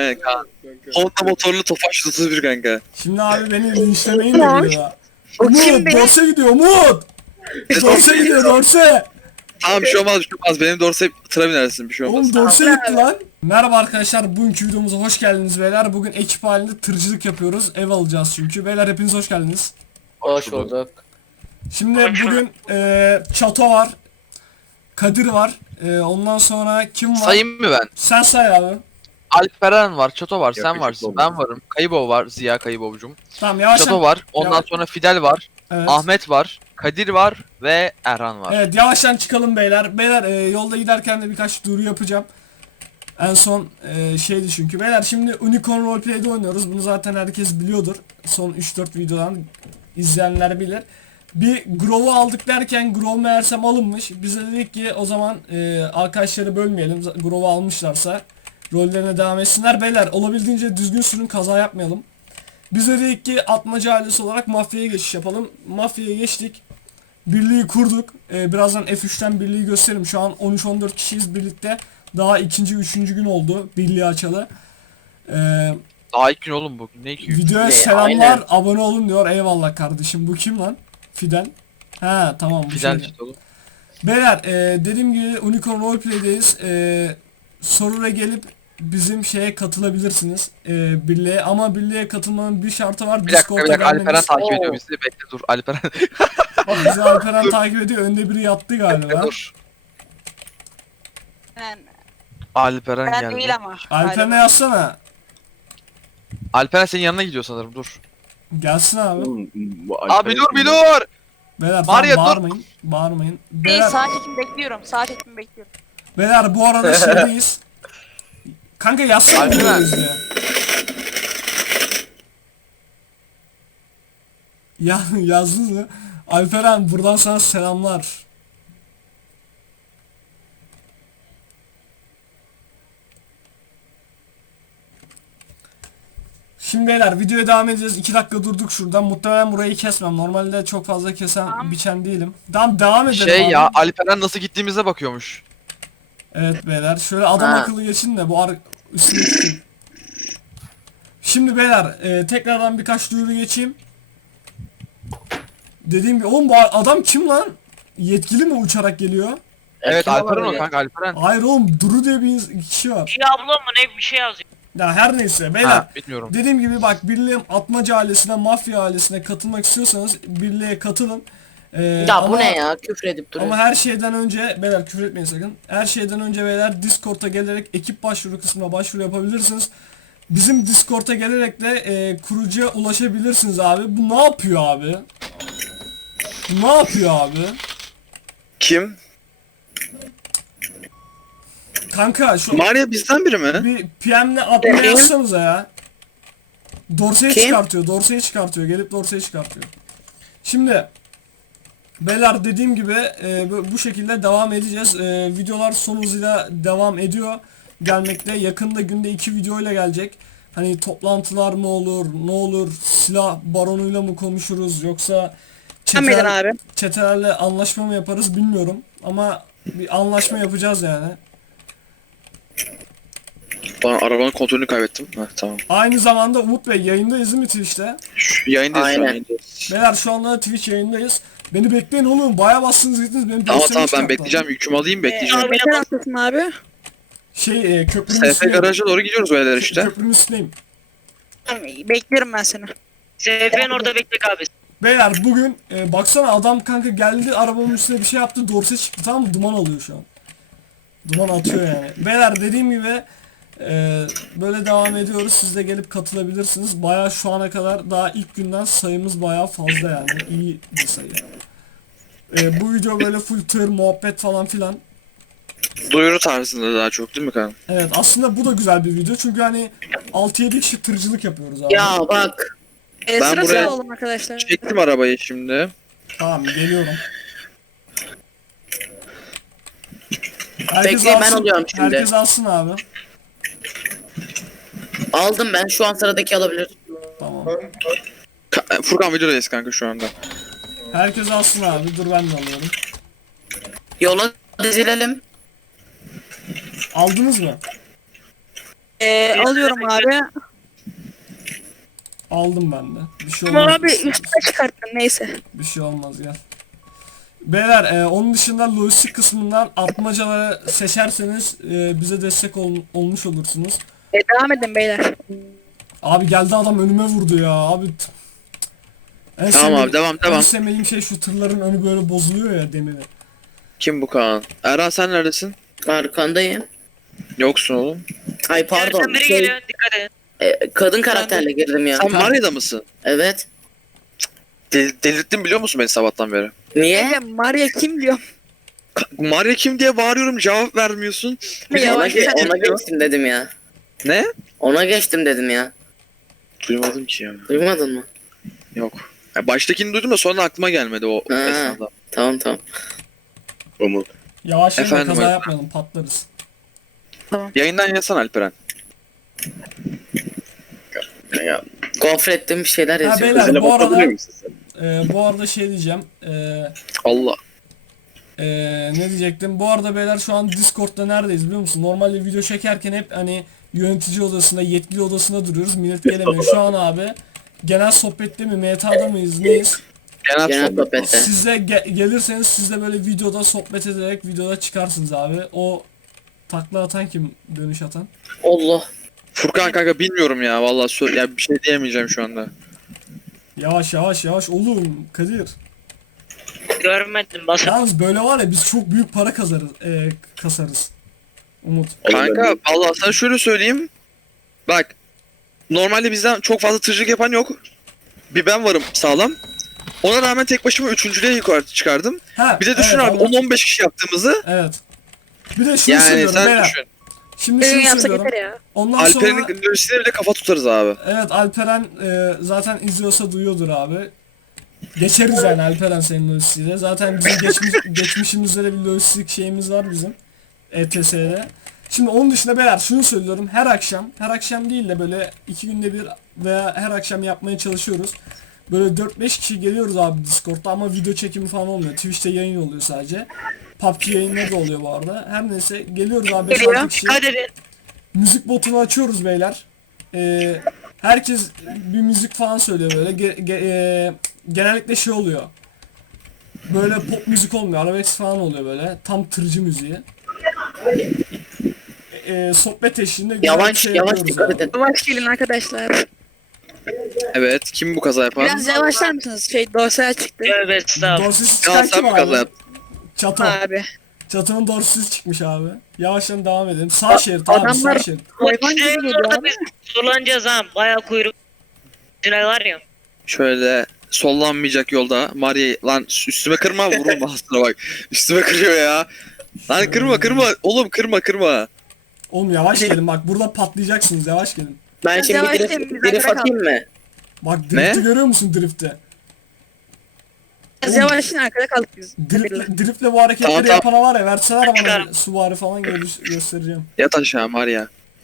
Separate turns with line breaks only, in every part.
Aynen kanka. Honda motorlu Tofaş 31 kanka.
Şimdi abi beni linçlemeyin de geliyor.
O kim
Umut
be?
Dorse gidiyor Umut. Dorse gidiyor Dorse.
Tamam bir şey olmaz bir şey olmaz. Benim doğrusu hep tıra binersin bir şey olmaz.
Oğlum Dorse gitti lan. Merhaba arkadaşlar, bugünkü videomuza hoş geldiniz beyler. Bugün ekip halinde tırcılık yapıyoruz. Ev alacağız çünkü. Beyler hepiniz hoş geldiniz.
Hoş bulduk.
Şimdi bugün Çato var. Kadir var. Ondan sonra kim var?
Sayayım mı ben?
Sen say abi.
Alperen var, Çato var, sen
Yakışıklı
varsın,
oldu.
ben varım. Kayıbov var, Ziya Kayıbovcum.
Tamam yavaş
Çato var, ondan
Yavaş.
sonra Fidel var,
Evet.
Ahmet var, Kadir var ve Erhan var.
Evet yavaştan çıkalım beyler. Beyler yolda giderken de birkaç duru yapacağım. En son şeydi çünkü. Beyler şimdi Unicorn Roleplay'de oynuyoruz. Bunu zaten herkes biliyordur. Son 3-4 videodan izleyenler bilir. Bir Grove'u aldık derken Grove meğersem alınmış. Biz de dedik ki o zaman arkadaşları bölmeyelim. Grove'u almışlarsa rollerine devam etsinler. Beyler olabildiğince düzgün sürün, kaza yapmayalım. Biz de dedik ki Atmaca ailesi olarak mafyaya geçiş yapalım. Mafyaya geçtik. Birliği kurduk. Birazdan F3'ten birliği gösteririm. Şu an 13-14 kişiyiz birlikte. Daha ikinci, üçüncü gün oldu birliği açalı.
Daha ilk gün oğlum bugün, ne iki gün?
Videoya
Ne,
selamlar,
aynen.
abone olun diyor. Eyvallah kardeşim. Bu kim lan? Fidel. Ha tamam bu
Fidel
şey.
işte oğlum.
Beyler dediğim gibi Unicorn Roleplay'deyiz. Sorura gelip bizim şeye katılabilirsiniz. Birliğe, ama birliğe katılmanın bir şartı var.
Bir dakika, Alperen
gelmeniz.
takip ediyor
Oo.
bizi. Bekle dur, Alperen.
Bak bizi Alperen takip ediyor. Önde biri yattı galiba.
dur.
Ben,
Alperen
ben
geldi.
değil ama.
Alperen'e yazsana.
Alperen senin yanına gidiyor sanırım, dur.
Gelsin abi.
Abi dur, bir dur!
Beyler
Maria,
tamam,
dur.
bağırmayın. Bağırmayın.
Değil,
Beyler,
saat çekimi bekliyorum. Saat çekimi bekliyorum.
beyler bu arada şeydeyiz. Kanka yazsana
Alperen.
videoyu izle. Ya yazdınız mı? Alperen buradan sana selamlar. Şimdi beyler videoya devam edeceğiz. 2 dakika durduk şuradan. Muhtemelen burayı kesmem. Normalde çok fazla kesen,
Tamam.
biçen değilim. Tamam devam edelim
Şey
abi.
ya, Alperen nasıl gittiğimize bakıyormuş.
Evet beyler şöyle adam
Ha.
akıllı geçin de bu üstüne çıkayım. Şimdi beyler tekrardan birkaç duyuru geçeyim. Dediğim gibi oğlum bu adam kim lan? Yetkili mi uçarak geliyor?
Evet,
kim
Alperen o
olabilir?
kanka, Alperen.
Hayır oğlum Duru diye bir kişi var.
Diablo mu ne bir şey yazıyor.
Ya her neyse beyler.
Ha, bilmiyorum.
Dediğim gibi bak birliğe, Atmaca ailesine, mafya ailesine katılmak istiyorsanız birliğe katılın.
Ya
Ama-
bu ne ya? Küfür edip duruyor.
Ama her şeyden önce beyler küfür etmeyin sakın. Her şeyden önce beyler Discord'a gelerek ekip başvuru kısmına başvuru yapabilirsiniz. Bizim Discord'a gelerek de kurucuya ulaşabilirsiniz abi. Bu ne yapıyor abi? Bu ne yapıyor abi?
Kim?
Kanka şu
Maria bizden biri mi?
bir PM'le atmaya
Kim?
yazsanıza ya. Dorsey'i
Kim?
çıkartıyor. Dorsey'i çıkartıyor. Gelip Dorsey'i çıkartıyor. Şimdi beyler dediğim gibi bu şekilde devam edeceğiz. Videolar son hızıyla devam ediyor. Gelmekte. Yakında günde 2 videoyla gelecek. Hani toplantılar mı olur, ne olur, silah baronuyla mı konuşuruz yoksa
Tamam abi.
çetelerle anlaşma mı yaparız bilmiyorum. Ama bir anlaşma yapacağız yani.
Bana arabanın kontrolünü kaybettim. Heh, tamam.
Aynı zamanda Umut Bey yayındayız değil mi Twitch'te?
Şu yayındayız şu an.
Aynen.
Yayındayız.
Beyler şu anda Twitch yayındayız. Beni bekleyin oğlum. Bayağı bastınız gittiniz. Benim
Tamam
dosyamı
tamam ben
çıkarttılar.
bekleyeceğim. Yükümü alayım bekleyeceğim.
Abi
Neden hastasın abi?
Köprünün
SF
üstündeyim.
garaja doğru gidiyoruz beyler işte.
Köprünün üstündeyim.
Bekliyorum ben seni.
ZF'nin orada bekle abi.
Beyler bugün baksana adam kanka geldi arabamın üstüne bir şey yaptı. Dorse çıktı tamam mı? Duman alıyor şu an. Duman atıyor yani. Beyler dediğim gibi böyle devam ediyoruz. Siz de gelip katılabilirsiniz. Bayağı şu ana kadar daha ilk günden sayımız bayağı fazla yani. İyi bir sayı. Bu video böyle full tır, muhabbet falan filan.
Duyuru tarzında daha çok değil mi kanka?
Evet aslında bu da güzel bir video çünkü hani 6-7 kişi tırcılık yapıyoruz abi.
Ya bak.
Ben
Sıra
buraya-
sıra olalım arkadaşlar.
Çektim arabayı şimdi.
Tamam geliyorum.
Bekleyin, ben alıyorum şimdi.
Herkes alsın abi.
Aldım ben. Şu an sıradaki alabilir.
Tamam.
Furkan videodayız kanka şu anda.
Herkes alsın abi. Dur ben de alıyorum.
Yola dizilelim.
Aldınız mı?
Alıyorum abi.
Aldım ben de. Bir şey
Ama
olmaz.
abi üstüne çıkarttım neyse.
Bir şey olmaz gel. Beyler onun dışında lojistik kısmından atmacaları seçerseniz bize destek olmuş olursunuz.
Devam edin beyler.
Abi geldi adam önüme vurdu ya abi. En
Tamam
sevmediğim-
abi, devam,
En
devam.
sevmediğim şey şu tırların önü böyle bozuluyor ya demiri.
Kim bu Kaan? Erhan sen neredesin?
Arkandayım.
Yoksun oğlum.
Ay pardon.
Yerden biri geliyor. Dikkat edin.
Kadın karakterle girdim ya.
Sen Maria'da mısın?
Evet.
Delirttin biliyor musun beni sabahtan beri?
Niye?
Ege Maria kim diyor?
Maria kim diye bağırıyorum, cevap vermiyorsun.
Ona,
Yavaş sen
ona geçtim dedim ya.
Ne?
Ona geçtim dedim ya.
Duymadım ki ya.
Duymadın mı?
Yok. Ya baştakini duydum da sonra aklıma gelmedi o
Ha.
esnada.
Tamam tamam.
Umut.
Yavaş yavaş
Efendim
kaza
abi.
yapmayalım patlarız.
Yayından yazsana Alperen.
Ya,
Gofret'tim bir şeyler
Ha
yazıyor.
beyler
özele
bu arada
bakabilir misin sen?
bu arada şey diyeceğim.
Allah.
Ne diyecektim? Bu arada beyler şu an Discord'da neredeyiz biliyor musun? Normalde video çekerken hep hani yönetici odasında, yetkili odasında duruyoruz. Millet gelemiyor. Şu an abi genel sohbette mi, MTA'da mıyız, neyiz?
Genel
Genel
sohbet.
sohbette.
Siz de gelirseniz siz de böyle videoda sohbet ederek videoda çıkarsınız abi. O takla atan kim? Dönüş atan?
Allah.
Furkan kanka bilmiyorum ya vallahi ya bir şey diyemeyeceğim şu anda.
Yavaş yavaş yavaş oğlum Kadir.
Görmedim. Basın.
Yalnız böyle var ya biz çok büyük para kasarız. Umut.
Kanka vallahi sana şöyle söyleyeyim. Bak. Normalde bizden çok fazla tırcılık yapan yok. Bir ben varım sağlam. Ona rağmen tek başıma üçüncülüğe yukarı çıkardım.
Ha,
Bir de düşün
evet,
abi
Allah-
10-15 kişi yaptığımızı.
Evet. Bir de şunu
Yani
söylüyorum
sen
beyler.
düşün.
Şimdi
Bugün
şunu
yapsak
söylüyorum.
yeter ya.
Ondan
Alperen'in
sonra
lojisine bile kafa tutarız abi.
evet Alperen zaten izliyorsa duyuyordur abi. Geçeriz yani Alperen senin lojistiğiyle. Zaten bizim geçmişimizde de bir lojistik şeyimiz var bizim. ETS'de. Şimdi onun dışında beyler şunu söylüyorum. Her akşam değil de böyle 2 günde bir veya her akşam yapmaya çalışıyoruz. Böyle 4-5 kişi geliyoruz abi Discord'da ama video çekimi falan olmuyor. Twitch'te yayın oluyor sadece. PUBG yayınları da oluyor bu arada. Her neyse geliyoruz abi 5-6
Geliyor.
kişi.
Dikkat edin.
Müzik botunu açıyoruz beyler. Herkes bir müzik falan söylüyor böyle. Genellikle şey oluyor. Böyle pop müzik olmuyor. Arabesk falan oluyor böyle. Tam tırcı müziği. Sohbet eşliğinde güzel bir
Yavaş
şey
yavaş
yapıyoruz
dikkat
abi.
edin.
Yavaş gelin arkadaşlar.
Evet. Kim bu kaza yapan?
Biraz yavaşlar mısınız? Dosya çıktı.
Tövbe estağfurullah.
Dorsesi
Kaan
çıkan
sen
kim
mi kaza
abi?
yaptın?
Çato.
Abi.
Çato'nun dorsesi çıkmış abi. Yavaştan devam edelim. Sağ şerit abi
adamlar-
sağ şerit.
Hayvan gibi
Tünelin
geliyor
orada
abi.
biz dolanacağız ha. Bayağı kuyruk. Tünel var ya.
Şöyle sollanmayacak yolda. Maria lan üstüme kırma vurulma aslında bak. Üstüme kırıyor ya. Lan kırma. Oğlum kırma.
Oğlum yavaş gelin bak burada patlayacaksınız yavaş gelin.
Ben
Biraz
şimdi
yavaş
drift,
değil mi? Biz
drift
arkada
atayım mı?
Bak
Ne?
drift'i görüyor musun drift'i?
Biraz yavaşlayın arkada kaldık biz.
Driftle bu hareketleri
Tamam, tamam.
yapana var ya verseler bana
Çıkar.
suvari falan göstereceğim.
Yat aşağı Maria.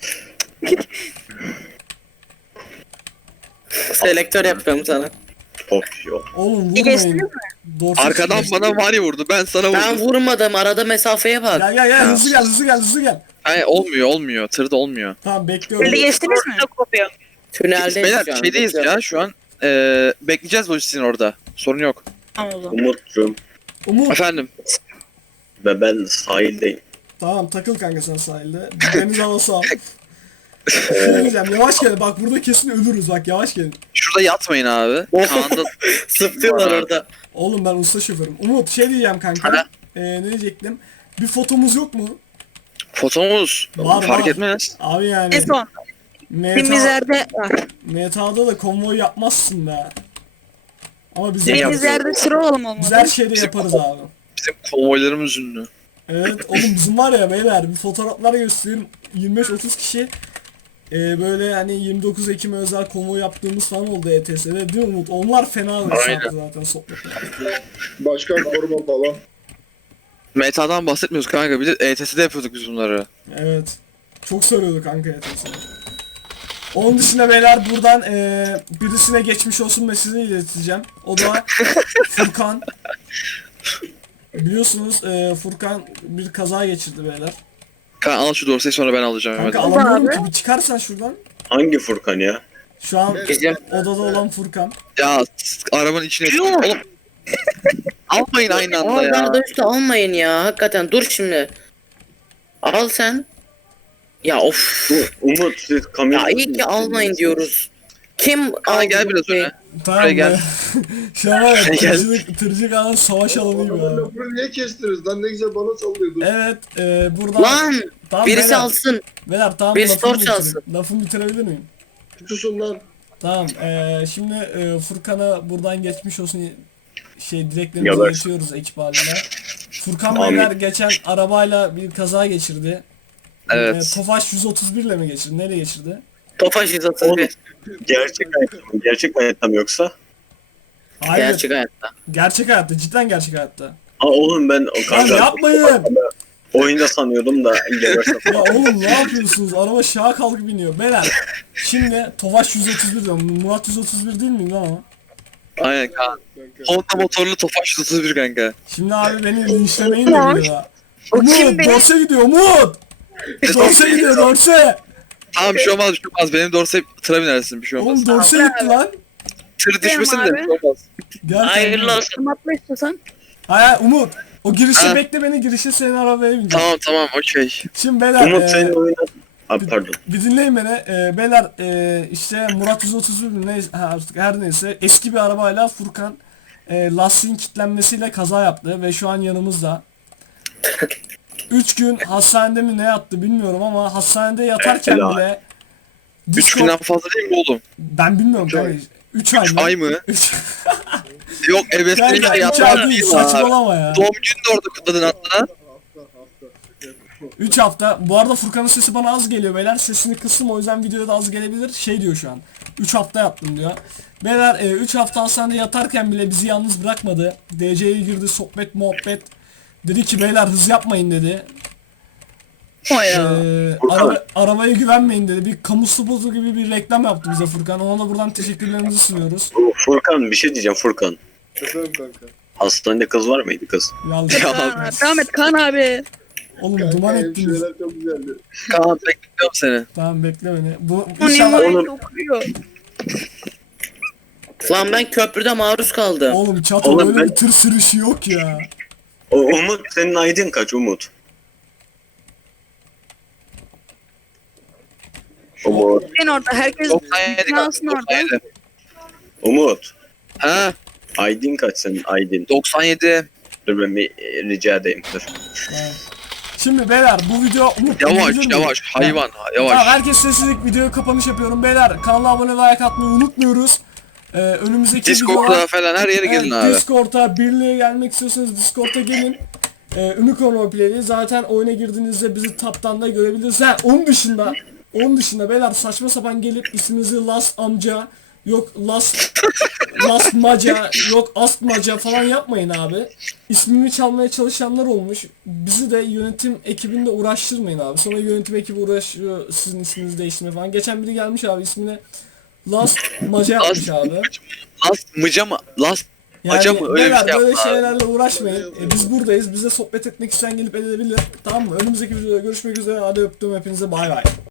Selektör yapıyorum sana.
Of yok.
Oğlum
Geçtiniz
vurmayın. Dorset
Arkadan
geçti.
bana Maria vurdu. Ben sana
Ben
vurdum.
vurmadım. Arada mesafeye bak.
Gel hızlı gel.
Hayır olmuyor. Tırda olmuyor.
Tamam bekliyorum.
Öyle geçtiniz mi?
Ortada kopuyor.
Tüneldeyiz
Beyler
şu an.
şeydeyiz ya şu an. Bekleyeceğiz lojistiğin orada. Sorun yok.
Tamam o zaman.
Umut'cum
Umut.
Efendim.
ve ben sahildeyim.
Tamam takıl kanka sen sahilde. Deniz havası al. Şey diyeceğim yavaş gelin bak burada kesin ölürüz bak yavaş gelin.
Şurada yatmayın abi. Kaan'da
Sıplıyorlar orada.
Oğlum ben usta şoförüm. Umut şey diyeceğim kanka.
Hadi.
Ne diyecektim? Bir fotomuz yok mu?
fotomuz.
Var,
Fark
var.
etmez.
Abi yani.
En son. Deniz yerde var.
MTA'da da konvoy yapmazsın be. Ama biz
Ne
Deniz yerde sıra olalım olmadı.
Biz her şeyde yaparız abi.
Bizim konvoylarımız ünlü.
Evet oğlum bizim var ya beyler bir fotoğraflar göstereyim 25-30 kişi böyle hani 29 Ekim'e özel konvoy yaptığımız falan oldu ETS'de değil mi Umut? Onlar fena
Aynen.
zaten sohbetler.
Başkan koruma falan.
Meta'dan bahsetmiyoruz kanka. Bir de ETS'de yapıyorduk biz bunları.
Evet. Çok sarıyordu kanka ETS. Onun dışında beyler buradan birisine geçmiş olsun mesajını ileteceğim. O da Furkan. Biliyorsunuz Furkan bir kaza geçirdi beyler.
Kaan al şu dorseyi sonra ben alacağım.
Kanka
Hadi.
alamıyorum
Abi.
ki. Bir çıkarsan şuradan.
Hangi Furkan ya?
Şu an
Bizim
odada olan Furkan.
Ya arabanın içine... Oğlum. Almayın aynı anda ya.
Arda üstü almayın ya. Hakikaten dur şimdi. Al sen. Ya of.
Umut siz kamera...
Ya iyi ki almayın diyoruz. Kim
Kaan
aldı
gel
bu
biraz
şeyi?
öne.
Tamam
Buraya gel.
be. Şu an var ya
Buraya gel.
tırcılık alan savaş alanı gibi
Adamın
abi.
lafını niye kestiniz lan, ne güzel bana sallıyordu.
Evet buradan...
Lan
Tamam,
birisi
beyler.
alsın.
Beyler tamam
birisi
lafımı
torç alsın.
bitireyim. Lafımı bitirebilir miyim?
Susun lan.
Tamam şimdi Furkan'a buradan geçmiş olsun dileklerimizi
Yalar.
iletiyoruz ekip haline. Furkan
Amin.
beyler geçen arabayla bir kaza geçirdi.
Evet.
Tofaş 131 ile mi geçirdi? Neyle geçirdi?
Tofaş 131.
Gerçek hayatta mı? Gerçek hayatta mı yoksa?
Hayır.
Gerçek hayatta.
Gerçek hayatta. Cidden gerçek hayatta.
Ha oğlum ben o
Lan
kanka
yapmayın.
oyunda sanıyordum da gebersem.
Ya oğlum ne yapıyorsunuz? Araba şaha kalkıp biniyor. Beyler şimdi Tofaş 131 diyorum. Murat 131 değil mi lan o?
Aynen Kaan.
Kanka.
Honda motorlu Tofaş 31 kanka.
Şimdi abi beni linçlemeyin de ya.
O kim
Umut
be?
Dorse gidiyor Umut. Dorse gidiyor Dorse.
Tamam bir şey olmaz bir şey olmaz. Benim dorse tıra binersin bir şey olmaz.
Oğlum Dorse
Abi.
gitti lan.
Tır düşmesin de
abi.
bir şey olmaz.
Gel
Hayırlı
sen.
olsun.
Atla istiyorsan.
Hayır Umut. O girişte
Ha.
bekle beni, girişte senin arabaya bineceğim.
Tamam tamam okey.
Şimdi beyler
Umut senin oyuna... Abi pardon.
bir dinleyin beni. Beyler işte Murat 131 mi ne artık her neyse eski bir arabayla Furkan lastiğin kilitlenmesiyle kaza yaptı ve şu an yanımızda. 3 gün hastanede mi ne yattı bilmiyorum ama hastanede yatarken
Helal.
bile
3 günden fazla değil mi oğlum?
ben bilmiyorum
Üç ay.
kanka. 3 ay
3
mı?
ay mı?
3
Yok ebesini
Kanka
işte
3 ay
yaptılar
değil
değil
saçmalama ya.
Doğum gününü de orada kutladın hatta.
Hafta.
3 hafta. Bu arada Furkan'ın sesi bana az geliyor beyler. Sesini kıstım o yüzden videoda az gelebilir. Şey diyor şu an. 3 hafta yattım diyor. Beyler 3 hafta hastanede yatarken bile bizi yalnız bırakmadı. DC'ye girdi sohbet muhabbet. Dedi ki beyler hız yapmayın dedi.
O ya.
Arabaya güvenmeyin dedi. Bir kamu spotu gibi bir reklam yaptı bize Furkan. Ona da buradan teşekkürlerimizi sunuyoruz.
Furkan bir şey diyeceğim Furkan.
Efendim kanka.
Hastanede kız var mıydı kız?
Yalnız.
Aa, Devam et Kaan abi.
Oğlum
Kanka
duman ettiniz.
hemşireler çok güzeldi.
Kaan bekliyorum seni.
Tamam bekle beni. Bu
O
inşallah...
nemaret okuyor.
Lan ben köprüde maruz kaldım.
Oğlum çato
Oğlum
böyle
ben-
bir tır sürüşü yok ya.
Umut senin aydın kaç Umut? Umut.
Ben orada herkes
97
finansın orada.
97.
Umut.
Ha
Aydın kaç senin aydın?
97.
Dur ben bir rica edeyim dur.
Tamam. Şimdi beyler bu video Umut
Yavaş
bilir mi?
yavaş hayvan
Tamam
yavaş.
herkes sessizlik videoyu kapanış yapıyorum. Beyler kanala abone like atmayı unutmuyoruz. Önümüzdeki
Discord'da falan her yere gelin abi.
Discord'a birliğe gelmek istiyorsanız Discord'a gelin. Unicorn Roleplay'de zaten oyuna girdiğinizde bizi taptan da görebilirsiniz. Ha, onun dışında beyler saçma sapan gelip isminizi Last amca yok Last maca yok Astmaca falan yapmayın abi. İsmimi çalmaya çalışanlar olmuş. Bizi de yönetim ekibinde uğraştırmayın abi. Sonra yönetim ekibi uğraşıyor sizin isminizi değiştirmeye falan. Geçen biri gelmiş abi ismine Last maca yapmış abi.
Last mıca mı? Last
Yani
maca mı? Öyle bir
beyler
şey
böyle
yapma abi.
şeylerle uğraşmayın. Biz buradayız. Bize sohbet etmek isteyen gelip edebilir. Tamam mı? Önümüzdeki videoda görüşmek üzere. Hadi öptüm hepinize. Bay bay.